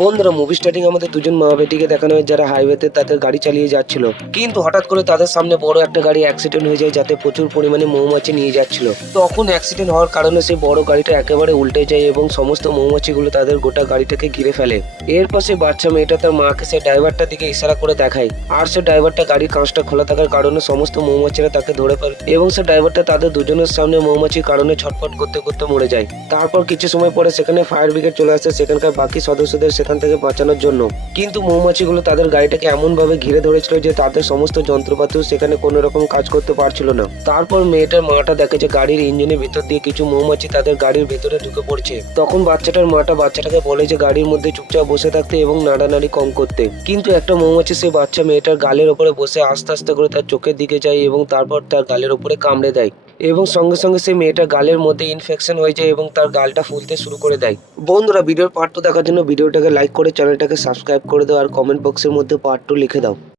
বন্ধুরা, movie starting আমাদের দুজন মা বেটিকে দেখানো হয় যারা হাইওয়েতে তাদের গাড়ি চালিয়ে যাচ্ছিল, কিন্তু হঠাৎ করে তাদের সামনে বড় একটা গাড়ি অ্যাক্সিডেন্ট হয়ে যায় যাতে প্রচুর পরিমাণে মৌমাছি নিয়ে যাচ্ছিল। তখন অ্যাক্সিডেন্ট হওয়ার কারণে সেই বড় গাড়িটা একেবারে উল্টে যায় এবং সমস্ত মৌমাছিগুলো তাদের গোটা গাড়িটাকে ঘিরে ফেলে। এরপর সে বাচ্চা মেয়েটা তার মাকে সে ড্রাইভারটার দিকে ইশারা করে দেখায়, আর সে ড্রাইভারটা গাড়ির কাঁচটা খোলা থাকার কারণে সমস্ত মৌমাছিরা তাকে ধরে ফেলে এবং সে ড্রাইভারটা তাদের দুজনের সামনে মৌমাছির কারণে ছটফট করতে করতে মরে যায়। তারপর কিছু সময় পরে সেখানে ফায়ার ব্রিগেড চলে আসে সেখানকার বাকি সদস্যদের সেখান থেকে বাঁচানোর জন্য, কিন্তু মৌমাছিগুলো তাদের গাড়িটাকে এমন ভাবে ঘিরে ধরেছিল যে তাদের সমস্ত যন্ত্রপাতিও সেখানে কোনো রকম কাজ করতে পারছিল না। তারপর মেয়েটার মাটা দেখে যে গাড়ির ইঞ্জিনের ভিতর দিয়ে কিছু মৌমাছি তাদের গাড়ির ভিতরে ঢুকে পড়ছে। তখন বাচ্চাটার মাটা বাচ্চাটাকে বলে যে গাড়ির মধ্যে চুপচাপ বসে থাকতে এবং নাড়ানাড়ি কম করতে, কিন্তু একটা মৌমাছি সে বাচ্চা মেয়েটার গালের ওপরে বসে আস্তে আস্তে করে তার চোখের দিকে যায় এবং তারপর তার গালের ওপরে কামড়ে দেয় এবং সঙ্গে সঙ্গে সেই মেয়েটার গালের মধ্যে ইনফেকশন হয়ে যায় এবং তার গালটা ফুলতে শুরু করে দেয়। বন্ধুরা, ভিডিওর পার্ট 2 দেখার জন্য ভিডিওটাকে লাইক করে চ্যানেলটাকে সাবস্ক্রাইব করে দাও আর কমেন্ট বক্সের মধ্যে পার্ট 2 লিখে দাও।